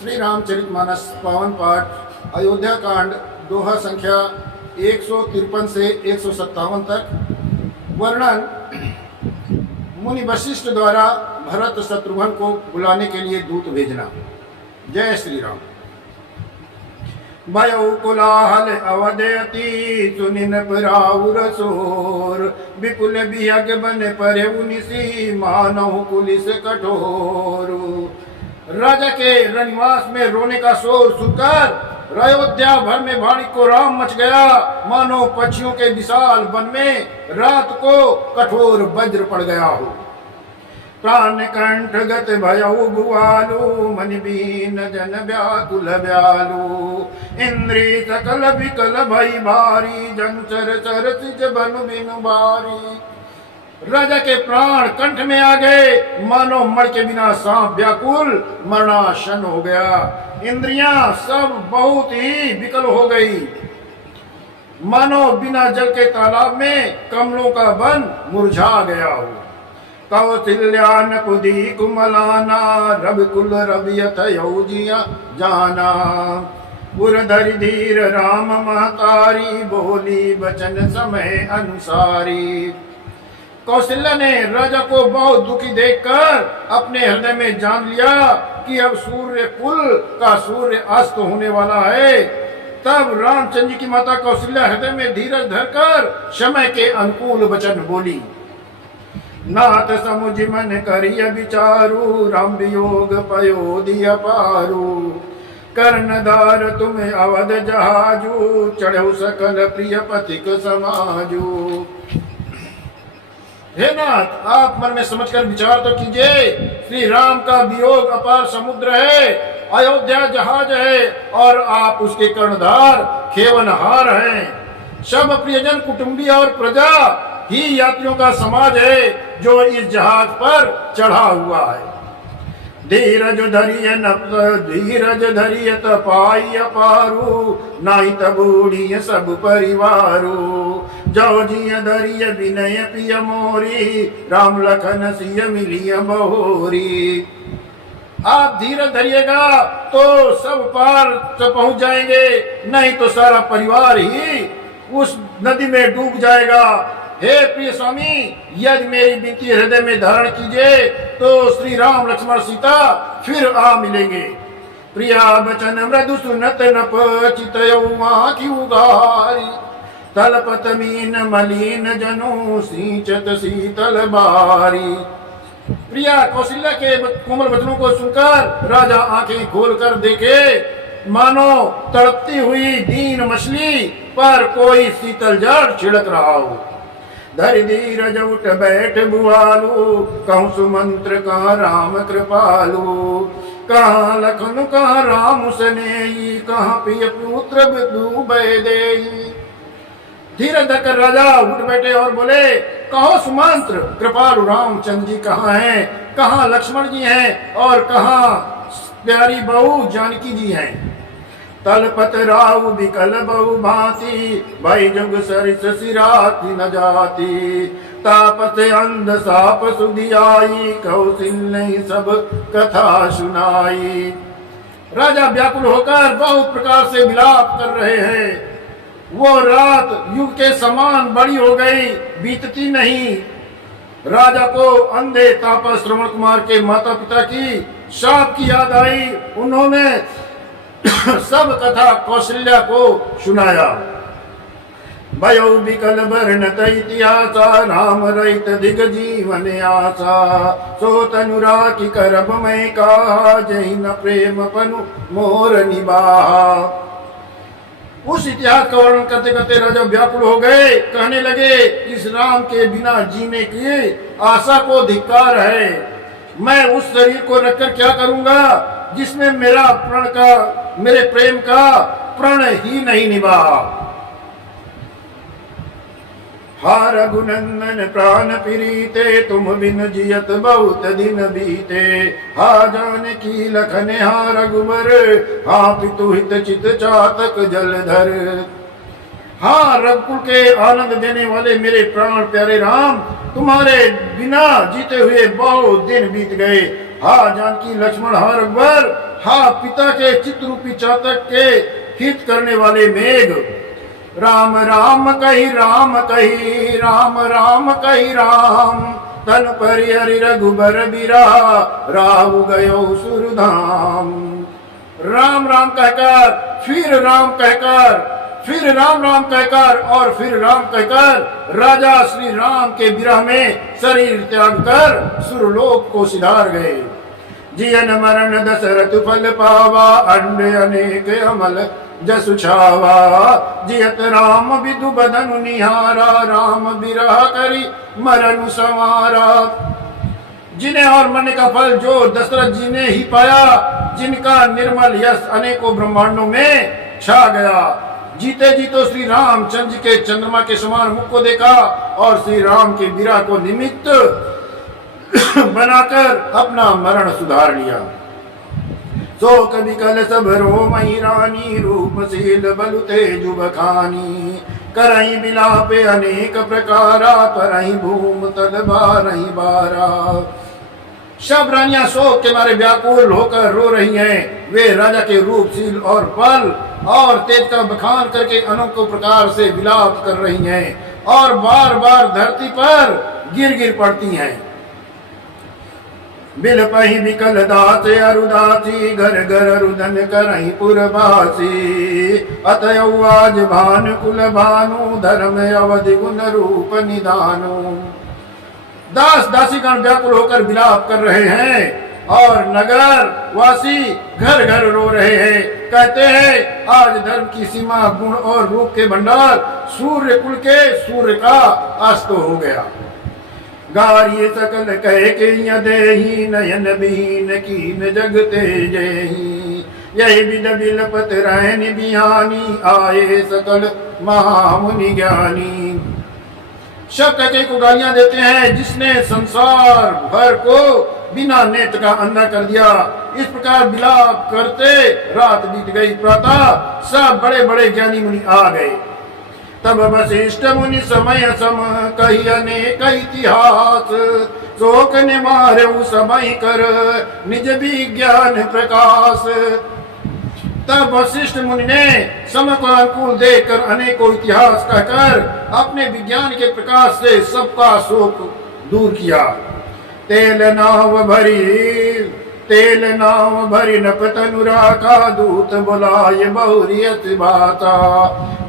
श्री रामचरितमानस पावन पाठ अयोध्या कांड दोहा संख्या 153 से 157 तक। वर्णन। मुनि वशिष्ठ द्वारा भरत शत्रुघ्न को बुलाने के लिए दूत भेजना। जय श्री राम। भयो कुलाहल अवदयति सुनिन पराउर सोर, विपुल बियग बन परे उनिसी मानव पुलिस कठोर। राजा के रनिवास में रोने का शोर सुनकर अयोध्या भर में भारी कोहराम मच गया। मानो पक्षियों के विशाल वन में रात को कठोर वज्र पड़ गया हो। प्राण कंठ गत भयउ भुआलु, मन बीन जन व्याकुल व्यालु। इंद्री सकल विकल भई भारी, जन चर चर सिज बनु बिनु बारी। राजा के प्राण कंठ में आ गए, मानो मर के बिना सांप व्याकुल मरणासन हो गया। इंद्रियां सब बहुत ही विकल हो गई, मानो बिना जल के तालाब में कमलों का वन मुरझा गया हो। कौशल्या नकुदी कुमलाना, रविकुल रवियत यौजिया जाना। पुरधरि धीर राम महतारी, बोली वचन समय अनुसारी। कौशल्या ने राजा को बहुत दुखी देखकर अपने हृदय में जान लिया कि अब सूर्य कुल का सूर्य अस्त होने वाला है। तब रामचंद्र जी की माता कौशल्या हृदय में धीरज धरकर समय के अनुकूल वचन बोली। नाथ समुझ मन करिय विचारू, राम वियोग पयोधि अपारू। कर्णधार तुम अवध जहाजू, चढ़ऊ सकल प्रिय पथिक समाजू। हे नाथ, आप मन में समझकर विचार तो कीजिए। श्री राम का वियोग अपार समुद्र है, अयोध्या जहाज है और आप उसके कर्णधार खेवनहार हैं। सब प्रियजन कुटुंबी और प्रजा ही यात्रियों का समाज है जो इस जहाज पर चढ़ा हुआ है। धीरज धरिय तपाई अपारू, नाई तबूढ़ी सब परिवारू। जो जिय धरिय विनय पिय मोरी, राम लखन सिय मिलिय बहोरी। आप धीरज धरिएगा तो सब पार पहुंच जाएंगे, नहीं तो सारा परिवार ही उस नदी में डूब जाएगा। हे प्रिय स्वामी, यदि मेरी विनती हृदय में धारण कीजिए तो श्री राम लक्ष्मण सीता फिर आ मिलेंगे। प्रिया बचन मृदु सुनत नप, चितयौ आँखि उगारी। तलपत मीन मलिन जनु, सींचत शीतल बारी। प्रिया कौशल्या के कोमल वचनों को सुनकर राजा आंखें खोलकर देखे, मानो तड़पती हुई दीन मछली पर कोई शीतल जल छिड़क रहा हो। धरि धीरज उठ बैठ बुआलू, कहूँ सुमंत्र कहाँ राम कृपालु। कहाँ लखन कहाँ राम स्नेही, कहाँ प्रिय पुत्र विदु बैदेही। धीरज धरकर राजा उठ बैठे और बोले, कहो सुमंत्र कृपालु रामचंद्र जी कहाँ हैं, कहाँ लक्ष्मण जी हैं और कहाँ प्यारी बहू जानकी जी हैं। तलपत राहु विकल बहु भांति, भई जुग सरिस सिराती न जाती। तापस अंध साप सुधियाई, कौशल्य सब कथा सुनाई। राजा व्याकुल होकर बहुत प्रकार से विलाप कर रहे हैं। वो रात युग के समान बड़ी हो गई, बीतती नहीं। राजा को अंधे तापस श्रवण कुमार के माता पिता की शाप की याद आई। उन्होंने सब कथा कौशल्या को सुनाया। भयो विकल वर्णत इतिहासा, राम रहित दिग जीवन आशा। सो तनुरा की करब मैं कहा, जय न प्रेम पनु मोर निबाहा। उस इतिहास का वर्णन करते करते राजा व्याकुल हो गए। कहने लगे, इस राम के बिना जीने की आशा को धिक्कार है। मैं उस शरीर को रखकर क्या करूंगा जिसमें मेरे प्रेम का प्रण ही नहीं निभा। हा रघुनंदन प्राण प्रीते, तुम बिन जियत बहुत दिन बीते। हा जानकी लखन हा रघुबर, हा पितु हित चित चातक जलधर। हाँ, रघुकुल के आनंद देने वाले मेरे प्राण प्यारे राम, तुम्हारे बिना जीते हुए बहुत दिन बीत गए। हा जानकी लक्ष्मण हा रघुवर, हा पिता के चित्त रूपी चातक के हित करने वाले मेघ। राम राम कही राम कही, राम राम कही राम, तन पर हरि रघुबर बिरा, राहु गयो सुरधाम। राम राम कहकर, फिर राम कहकर, फिर राम राम कहकर और फिर राम कहकर राजा श्री राम के विरह में शरीर त्याग कर सुरलोक को सिधार गए। जियन मरण दशरथ फल पावा, अंड अनेक अमल जसु छावा, जियत राम विदु बदनु निहारा, राम विरह करी मरनु संवारा। जिन्हें और मरने का फल जो दशरथ जी ने ही पाया, जिनका निर्मल यश अनेकों ब्रह्मांडों में छा गया। जीते जी तो श्री रामचंद्र के चंद्रमा के समान मुख को देखा और श्री राम के विरह को निमित्त बनाकर अपना मरण सुधार लिया। सो कभी कल सब रोमई रानी, रूपशील बलु तेजु बखानी, करई बिलापे अनेक प्रकारा, परई भूम तल बारही बारा। सब रानियां शोक के मारे व्याकुल होकर रो रही हैं। वे राजा के रूपशील और बल और तेज का बखान करके अनोखे प्रकार से विलाप कर रही हैं और बार बार धरती पर गिर गिर पड़ती हैं। बिल पही बिकल दाते अरुदासी, घर घर रुदन करही पुरबासी, अतयौ आज भानु कुल भानु, धर्म अवधि गुण रूप निदानु। दास दासीगण व्याकुल होकर विलाप कर रहे हैं और नगर वासी घर घर रो रहे हैं। कहते हैं आज धर्म की सीमा, गुण और रूप के भंडार सूर्य कुल के सूर्य का अस्त हो गया। गारिये सकल कह के देही, नयन बीन कीन जगते जेही, यही विद बिलपत रहन बिहानी, आए सकल महामुनि ज्ञानी। सब कहके को गालियां देते हैं जिसने संसार भर को बिना नेत्र का अंधा कर दिया। इस प्रकार विलाप करते रात बीत गई, प्रातः सब बड़े बड़े ज्ञानी मुनि आ गए। तब वशिष्ठ मुनि समय सम कही अनेक इतिहास, शोक ने मारे समय कर निज विज्ञान प्रकाश। तब वशिष्ठ मुनि ने समय को अनुकूल देखकर अनेकों इतिहास कहकर अपने विज्ञान के प्रकाश से सबका शोक दूर किया। तेल नाव भरी नप तनुरा का, दूत बुलाए बहुरियत बाता,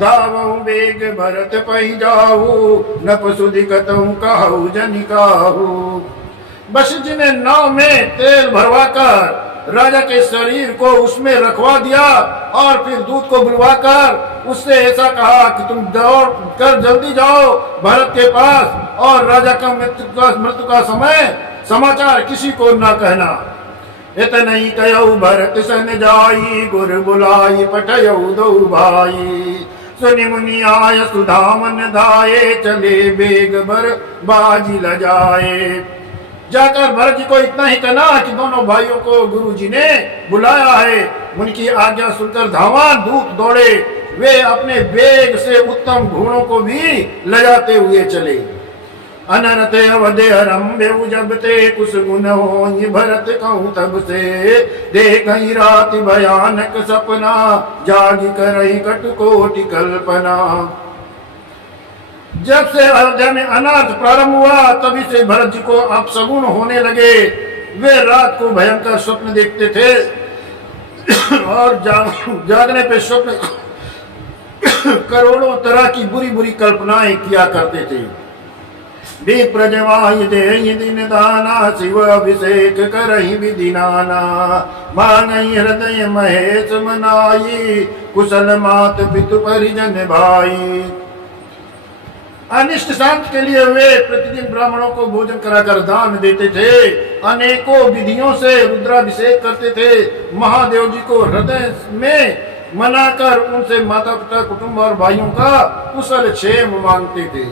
दावऊ बेग भरत पही जाऊ, नप सुधि कतऊ कहू जनि काहू। वशिष्ठ जी ने नाव में तेल भरवाकर राजा के शरीर को उसमें रखवा दिया और फिर दूत को बुलवाकर उससे ऐसा कहा कि तुम दौड़ कर जल्दी जाओ भरत के पास और राजा का मृत्यु का समय समाचार किसी को न कहना। इतनई कयऊ भरत सन जाई, गुर बुलाई पठयऊ दो भाई, सुनि मुनि आय सुधामन धाये, चले बेग भर बाजी लजाए। जाकर भरत जी को इतना ही कहना कि दोनों भाइयों को गुरु जी ने बुलाया है। मुनि की आज्ञा सुनकर धावान दूत दौड़े। वे अपने वेग से उत्तम घोड़ों को भी लजाते हुए चले। अनरत अवधे आरंभे जब ते, कुछ गुण हो भरत कहूँ तब से, देखई रात भयानक सपना, जागी करई कटुकोटि कल्पना। जब से अयोध्या में अनर्थ प्रारंभ हुआ तभी से भरत जी को अपशगुन होने लगे। वे रात को भयंकर स्वप्न देखते थे और जागने पे स्वप्न करोड़ों तरह की बुरी बुरी कल्पनाएं किया करते थे। विप्रजवाय देहि दिन दाना, शिव अभिषेक करहि विधि नाना, मानहि हृदय महेश मनाई, कुशल मात पितु परिजन भाई। अनिष्ट शांति के लिए वे प्रतिदिन ब्राह्मणों को भोजन कराकर दान देते थे। अनेकों विधियों से रुद्राभिषेक करते थे। महादेव जी को हृदय में मनाकर उनसे माता पिता कुटुंब और भाइयों का कुशल क्षेम मांगते थे।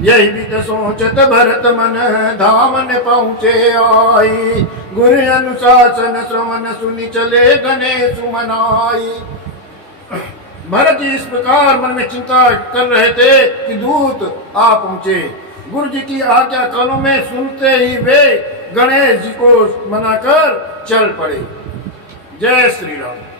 यही भी सोचत भरत मन, धाम ने पहुँचे आई, गुरु अनुशासन श्रवण सुनि चले गणेश मनाई। भरत जी इस प्रकार मन में चिंता कर रहे थे कि दूत आ पहुंचे। गुरु जी की आज्ञा कानों में सुनते ही वे गणेश जी को मनाकर चल पड़े। जय श्री राम।